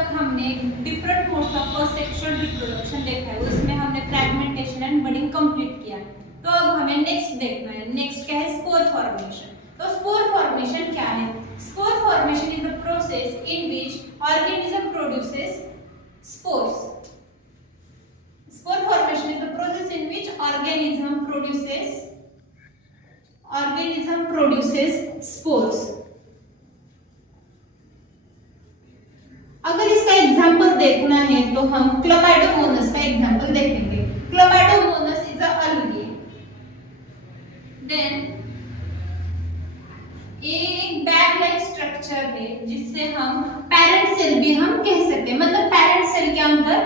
तक हमने different modes of sexual reproduction देखा है, उसमें हमने फ्रैगमेंटेशन एंड बडिंग कंप्लीट किया। तो अब हमें नेक्स्ट देखना है, नेक्स्ट क्या है, स्पोर फॉर्मेशन। तो स्पोर फॉर्मेशन क्या है? Spore formation is the process in which organism produces spores. Spore formation is the process in which organism produces spores. अगर इसका एग्जांपल देखना है तो हम क्लोमाइडोमोनास का एग्जांपल देखेंगे। Chlamydomonas is a अलगी। देन ये एक बैग लाइक स्ट्रक्चर है जिससे हम पेरेंट सेल भी हम कह सकते हैं, मतलब पेरेंट सेल के अंदर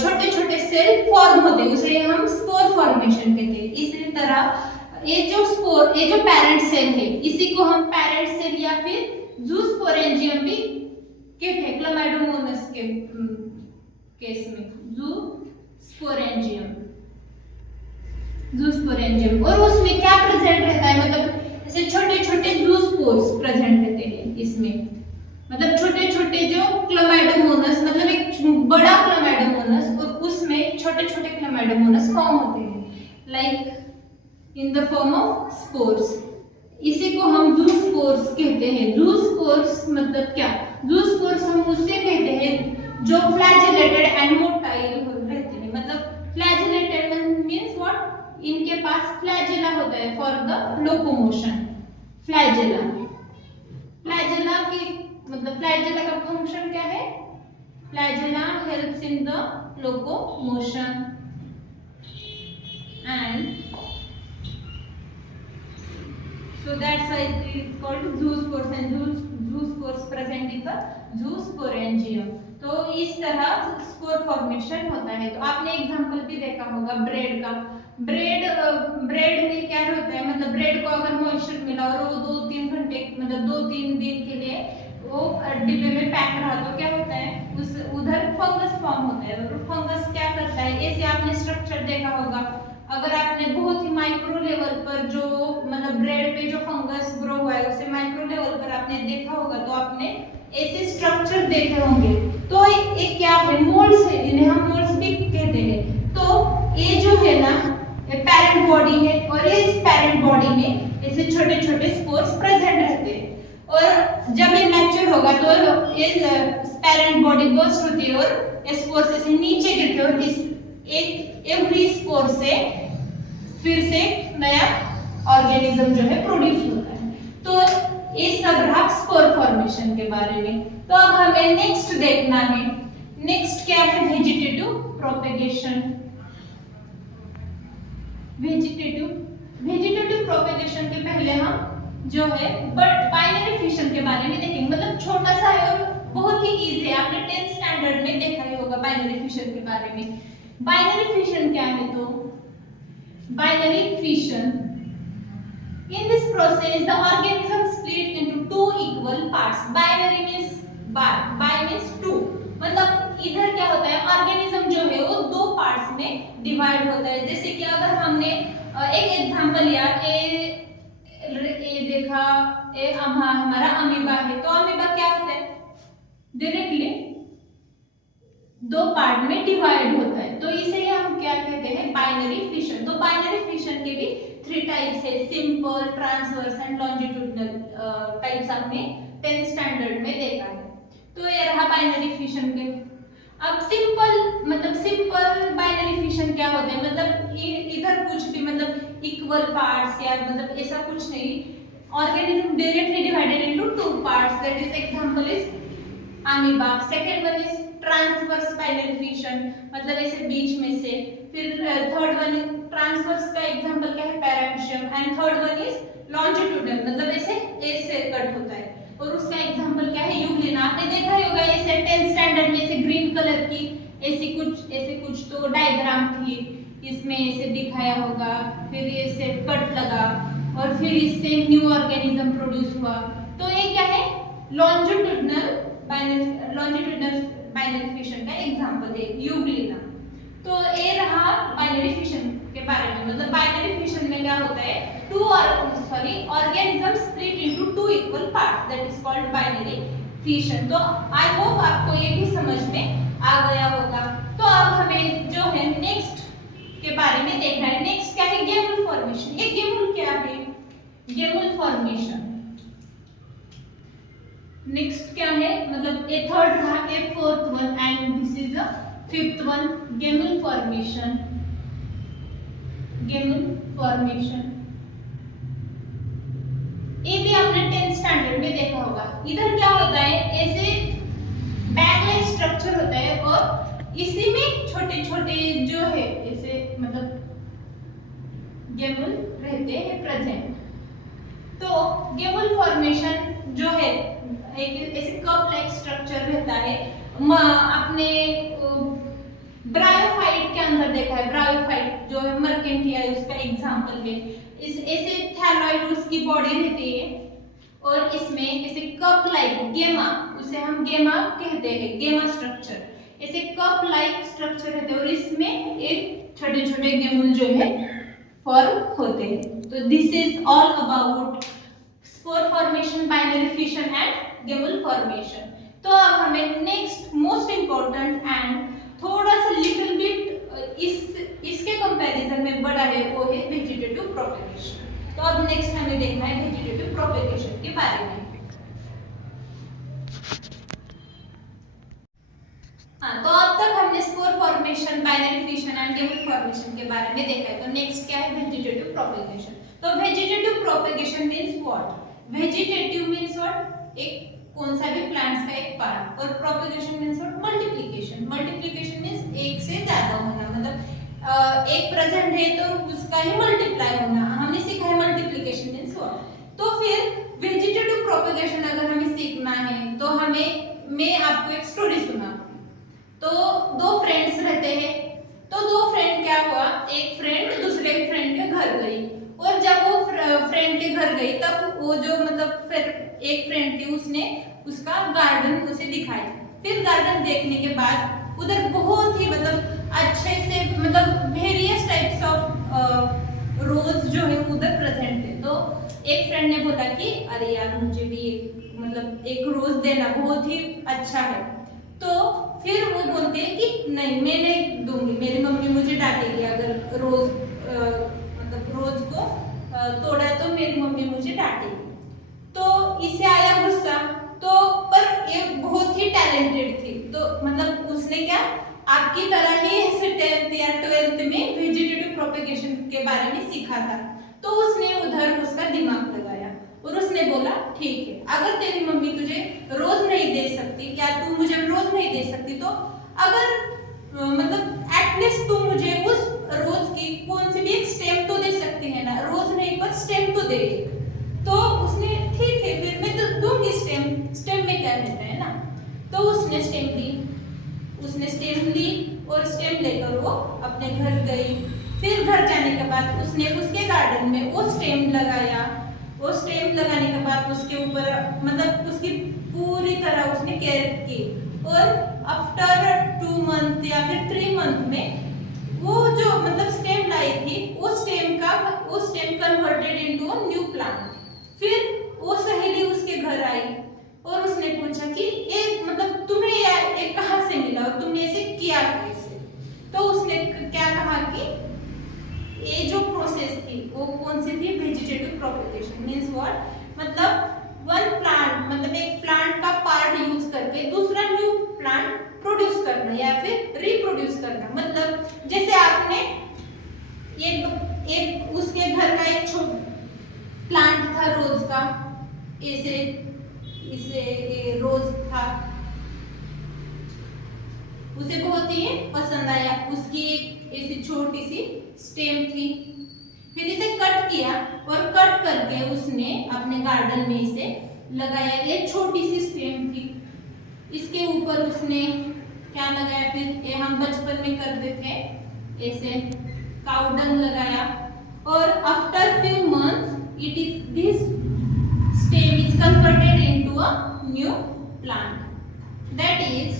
छोटे छोटे सेल फॉर्म होते हैं, उसे हम स्पोर फॉर्मेशन कहते हैं। इसी तरह ये जो पेरेंट सेल है इसी को हम पेरेंट सेल या फिर जूस्पोरेंजियम भी कहते हैं क्लोमाइडोमोनास के केस में, जूस्पोरेंजियम। और उसमें क्या प्रेजेंट रहता है, मतलब ऐसे छोटे छोटे जूस्पोर्स प्रेजेंट रहते हैं इसमें, मतलब छोटे छोटे जो क्लोमाइडोमोनास, मतलब एक बड़ा क्लोमाइडोमोनास और उसमें छोटे छोटे क्लोमाइडोमोनास फॉर्म होते हैं, like in the form of spores. इसी को हम जूस्पोर्स कहते हैं। जूस्पोर्स मतलब क्या? जूस्पोर्स हम उससे कहते हैं जो फ्लैजिलेटेड एंड मोटाइल रहते हैं, मतलब फ्लैजिलेटेड मींस व्हाट, इनके पास फ्लैजिला होता है फॉर द लोकोमोशन। फ्लैजिला की मतलब फ्लैजिला का फंक्शन क्या है? Flagella helps in the locomotion and so that's why it is called zoospores and zoospores present in the zoosporangium। तो इस तरह स्पोर फॉर्मेशन होता है। तो आपने एग्जांपल भी देखा होगा ब्रेड का। ब्रेड में क्या होता है, मतलब ब्रेड को अगर मॉइस्चर मिला और वो 2-3 घंटे मतलब 2-3 दिन के लिए वो डिब्बे में पैक रहा तो क्या होता है, उस उधर फंगस फॉर्म होता है। और फंगस क्या करता है, ऐसे आपने स्ट्रक्चर देखा होगा। अगर आपने बहुत ही माइक्रो लेवल पर जो मतलब ब्रेड पे जो फंगस ग्रो हुआ है उसे माइक्रो लेवल पर आपने देखा होगा तो आपने ऐसे स्ट्रक्चर देखे होंगे। तो ये क्या है, मोल्ड्स है, जिन्हें हम मोल्ड्स भी कहते हैं। तो ये जो है ना पेरेंट बॉडी है और इस पेरेंट बॉडी में ऐसे छोटे छोटे स्पोर्स प्रेजेंट रहते हैं और जब ये मैच्योर होगा तो ये पेरेंट बॉडी बर्स्ट होती है और स्पोर्स ऐसे नीचे गिरते हैं और इस एवरी स्पोर से फिर से नया ऑर्गेनिज्म जो है प्रोड्यूस होता है। तो ये सब रहा स्पोर फॉर्मेशन के बारे में। तो अब हमें नेक्स्ट देखना है, नेक्स्ट क्या है, वेजिटेटिव प्रोपेगेशन। वेजिटेटिव प्रोपेगेशन के पहले हम जो है बट बाइनरी फिशन के बारे में देखेंगे, मतलब छोटा सा है और बहुत ही इजी है। आपने 10th स्टैंडर्ड में देखा ही होगा बाइनरी फिशन के बारे में। बाइनरी फिशन क्या है, तो binary fission, in this process the organism split into two equal parts। binary means bi means two, मतलब इधर क्या होता है, ऑर्गेनिज्म जो है वो दो पार्ट्स में डिवाइड होता है। जैसे कि अगर हमने एक एग्जांपल लिया, ए देखा, ए हमारा अमीबा है, तो अमीबा क्या होता है, डायरेक्टली दो पार्ट में डिवाइड होता है। तो इसे हम क्या कहते हैं, बाइनरी फिशन। तो बाइनरी फिशन के भी 3 टाइप्स है, simple, transverse and longitudinal types आपने 10th स्टैंडर्ड में देखा है। तो ये रहा बाइनरी फिशन के। अब सिंपल बाइनरी फिशन क्या होता है, मतलब इधर कुछ भी मतलब इक्वल पार्ट्स या मतलब ऐसा कुछ नहीं, organism directly divided into 2 parts, that is example is amoeba. Second one is transverse binary fission, मतलब ऐसे बीच में से। फिर थर्ड वन ट्रांसवर्स का एग्जांपल क्या है, paramecium. And third one is longitudinal, मतलब ऐसे कट होता है और उसका एग्जांपल क्या है, यूग्लिना। आपने देखा ही होगा ऐसे 10th स्टैंडर्ड में ऐसे ग्रीन कलर की ऐसे कुछ तो डायग्राम थी, इसमें ऐसे दिखाया होगा, फिर ऐसे कट लगा और फिर इससे न्यू ऑर्गेनिज्म प्रोड्यूस हुआ। तो ये क्या है, लॉन्जिट्यूडनल बाइनरी फिशन का एग्जांपल है यूग्लिना। तो ये रहा बाइनरी फिशन के बारे में, मतलब बाइनरी फिशन में क्या होता है, organism split into 2 equal parts, that is called binary fission. तो आई होप आपको आपको ये भी समझ में आ गया होगा। तो अब हमें जो है नेक्स्ट के बारे में देखना है। नेक्स्ट क्या है? गेमुल फॉर्मेशन। ये गेमुल क्या है? गेमुल फॉर्मेशन नेक्स्ट क्या है? मतलब ये थर्ड रहा, ये fourth one and this is the fifth one, gemmule formation. Gemmule formation ये भी आपने 10th स्टैंडर्ड में देखा होगा। इधर क्या होता है? ऐसे बैग लाइक स्ट्रक्चर होता है और इसी में छोटे छोटे जो है ऐसे मतलब गेमुल रहते हैं प्रेजेंट। तो गेमुल फॉर्मेशन जो है एक ऐसे कप लाइक स्ट्रक्चर रहता है। आपने ब्रायोफाइट के अंदर देखा है, ब्रायोफाइट जो है मर्केंटिया उसका एग्जांपल है। इस ऐसे थैलॉइड उसकी बॉडी रहती है और इसमें ऐसे कप लाइक गेमा, उसे हम गेमा कहते हैं, गेमा स्ट्रक्चर, ऐसे कप लाइक स्ट्रक्चर रहते हैं और इसमें एक छोटे छोटे गेमुल जो है फॉर्म होते हैं। तो this is all about spore formation, binary fission and gemmule formation. तो अब हमें नेक्स्ट मोस्ट इंपॉर्टेंट एंड थोड़ा सा लिटिल बिट इसके कंपैरिजन में बड़ा है, वो है वेजिटेटिव प्रोपेगेशन। तो अब नेक्स्ट हमें देखना है वेजिटेटिव प्रोपेगेशन के बारे में। हाँ, तो अब तक हमने spore formation, binary fission and gemmule formation के बारे में देखा है। तो नेक्स्ट क्या है? Vegetative propagation. तो vegetative propagation means what? Vegetative means what? एक कौन सा भी प्लांट्स का एक पार्ट, और propagation means what? Multiplication. Multiplication means एक से ज्यादा होना, मतलब एक प्रेजेंट है तो उसका ही मल्टीप्लाई होना। हमने सीखा है मल्टीप्लिकेशन मींस व्हाट। तो फिर वेजिटेटिव प्रोपेगेशन अगर हमें सीखना है तो मैं आपको एक स्टोरी सुनाऊंगी। तो दो फ्रेंड्स रहते हैं। तो दो फ्रेंड क्या हुआ, एक फ्रेंड दूसरे फ्रेंड के घर गई और जब वो फ्रेंड के घर गई तब वो जो मतलब फिर एक फ्रेंड थी उसने उसका गार्डन उसे दिखाया। फिर गार्डन देखने के बाद उधर बहुत ही मतलब अच्छे से मतलब वेरियस टाइप्स ऑफ रोज जो है उधर प्रेजेंट थे। तो एक फ्रेंड ने बोला कि अरे यार मुझे भी मतलब एक रोज देना, बहुत ही अच्छा है। तो फिर वो बोलते हैं कि नहीं मैं नहीं दूंगी, मेरी मम्मी मुझे डांटेगी अगर रोज मतलब रोज को तोड़ा तो मेरी मम्मी मुझे डांटेगी। तो इसे आया गुस्सा। तो पर ये बहुत ही टैलेंटेड थी, तो मतलब उसने क्या आपकी तरह ही 10th या 12th में वेजिटेटिव प्रोपेगेशन के बारे में सीखा था। तो उसने उधर उसका दिमाग लगाया और उसने बोला ठीक है, अगर तेरी मम्मी तुझे रोज नहीं दे सकती या तू मुझे रोज नहीं दे सकती तो अगर मतलब एटलीस्ट तू मुझे उस रोज की कौन सी भी एक स्टेम तो दे सकती है ना, रोज नहीं पर स्टेम तो दे। तो उसने ठीक है फिर मैं तो दूंगी स्टेम, स्टेम में क्या रहता है ना। तो उसने स्टेम ली, उसने स्टेम ली और स्टेम लेकर वो अपने घर गई। फिर घर जाने के बाद उसने उसके गार्डन में वो स्टेम लगाया। वो स्टेम लगाने के बाद उसके ऊपर मतलब उसकी पूरी तरह उसने केयर की और आफ्टर 2 मंथ या फिर 3 मंथ में वो जो मतलब स्टेम लाई थी वो stem converted into a new plant. फिर वो सहेली उसके घर आई और उसने पूछा कि ये मतलब तुम्हें ये कहाँ से मिला और तुमने इसे किया कैसे। तो उसने क्या कहा कि ये जो प्रोसेस थी वो कौन सी थी? Vegetative propagation means what? मतलब वन प्लांट मतलब एक प्लांट का पार्ट यूज करके दूसरा न्यू प्लांट प्रोड्यूस करना या फिर रिप्रोड्यूस करना। मतलब जैसे आपने एक उसके घर का एक प्लांट था रोज का, इसे रोज था, उसे बहुत ही पसंद आया, उसकी एक ऐसी छोटी सी स्टेम थी। फिर इसे कट किया और कट करके उसने अपने गार्डन में इसे लगाया। ये छोटी सी स्टेम थी, इसके ऊपर उसने क्या लगाया? फिर ये हम बचपन में करते थे ऐसे काउडंग लगाया और after few months it is this stem is converted into a new plant. That is,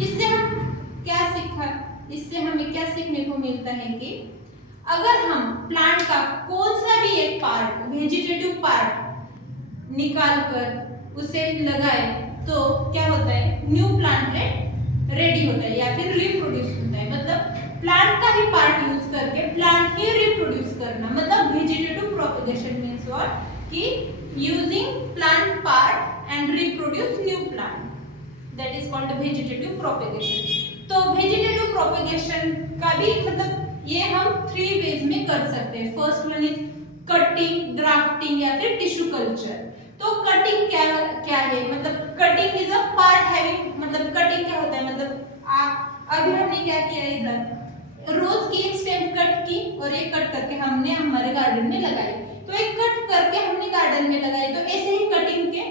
इससे हम क्या सीखा? इससे हमें क्या सीखने को मिलता है कि अगर हम प्लांट का कौन सा भी एक पार्ट वेजिटेटिव पार्ट निकाल कर उसे लगाए तो क्या होता है, न्यू प्लांटलेट रेडी होता है या फिर रिप्रोड्यूस होता है। मतलब प्लांट का ही पार्ट यूज करके प्लांट ही रिप्रोड्यूस करना, मतलब वेजिटेटिव प्रोपगेशन मींस व्हाट, कि using plant part and reproduce new plant, that is called vegetative propagation. तो वेजिटेटिव प्रोपगेशन का भी मतलब ये हम 3 वेज में कर सकते हैं। First one is cutting, grafting या फिर टिश्यू कल्चर। तो कटिंग क्या है, मतलब cutting is a part having, मतलब कटिंग क्या होता है, मतलब अभी हमने क्या किया, इधर रोज की एक स्टेम कट की और एक कट करके हमने हमारे गार्डन में लगाई। तो एक कट करके हमने गार्डन में लगाई, तो ऐसे ही कटिंग के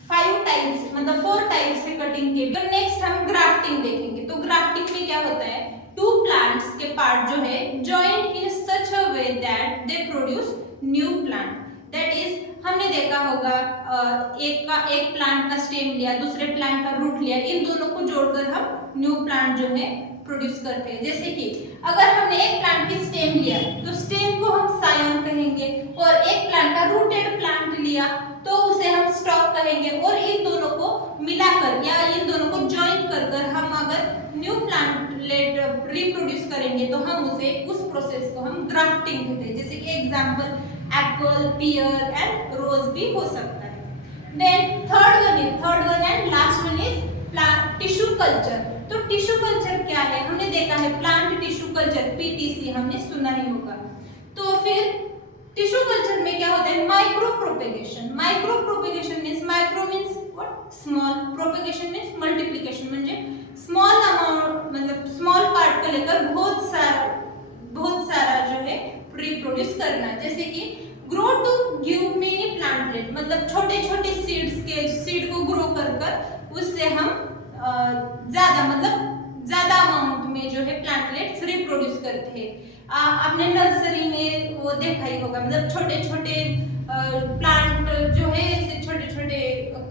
5 टाइप्स, मतलब 4 टाइप्स है कटिंग के। तो नेक्स्ट हम ग्राफ्टिंग देखेंगे। तो ग्राफ्टिंग में क्या होता है, 2 प्लांट्स के पार्ट जो है joint in such a way that they produce new plant. That is हमने देखा होगा एक प्लांट का स्टेम लिया, दूसरे प्लांट का रूट लिया, इन दोनों को जोड़कर हम न्यू प्लांट जो है प्रोड्यूस करते हैं। जैसे कि अगर हमने एक प्लांट की स्टेम लिया तो स्टेम को हम सायन कहेंगे, और एक प्लांट का रूटेड प्लांट लिया तो उसे हम स्टॉक कहेंगे, और इन दोनों को मिलाकर या इन दोनों को ज्वाइन कर हम अगर न्यू प्लांटलेट रिप्रोड्यूस करेंगे तो हम उसे, उस प्रोसेस को हम ग्राफ्टिंग कहते हैं। जैसे कि example apple, pear and rose भी हो सकता है। Then third one and last one is plant tissue culture. तो टिश्यू कल्चर क्या है, हमने देखा है प्लांट टिश्यू कल्चर, पीटीसी हमने सुना ही होगा। तो फिर टिश्यू कल्चर में क्या होता है, micro propagation. Micro propagation means, micro means what, small, propagation means multiplication, म्हणजे स्मॉल अमाउंट, मतलब स्मॉल पार्ट को लेकर बहुत सारा जो है रिप्रोड्यूस करना। जैसे कि grow to give many plantlet, मतलब छोटे छोटे सीड को ग्रो कर उससे हम ज्यादा अमाउंट में जो है प्लांटलेट्स रिप्रोड्यूस करते हैं। आपने नर्सरी में वो देखा ही होगा, मतलब छोटे छोटे प्लांट जो है ऐसे छोटे छोटे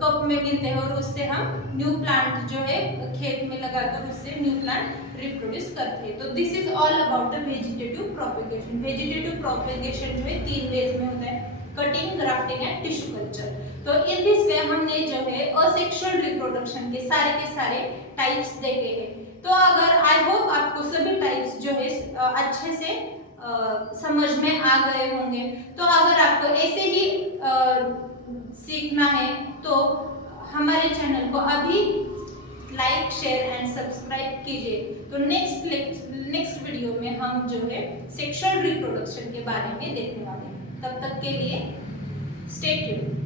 कप में मिलते हैं, और उससे हम न्यू प्लांट जो है खेत में लगाकर उससे न्यू प्लांट रिप्रोड्यूस करते हैं। तो this is all about the vegetative propagation. Vegetative propagation जो है 3 वेज में होता है, cutting, grafting and tissue culture. तो इन दिस वे हमने जो है असेक्सुअल रिप्रोडक्शन के सारे टाइप्स देखे हैं। तो अगर आई होप आपको सभी टाइप्स जो है अच्छे से समझ में आ गए होंगे। तो अगर आपको ऐसे ही सीखना है तो हमारे चैनल को अभी लाइक, शेयर एंड सब्सक्राइब कीजिए। तो नेक्स्ट वीडियो में हम जो है सेक्सुअल रिप्रोडक्शन के बारे में देखने वाले हैं। तब तक के लिए स्टे ट्यून्ड।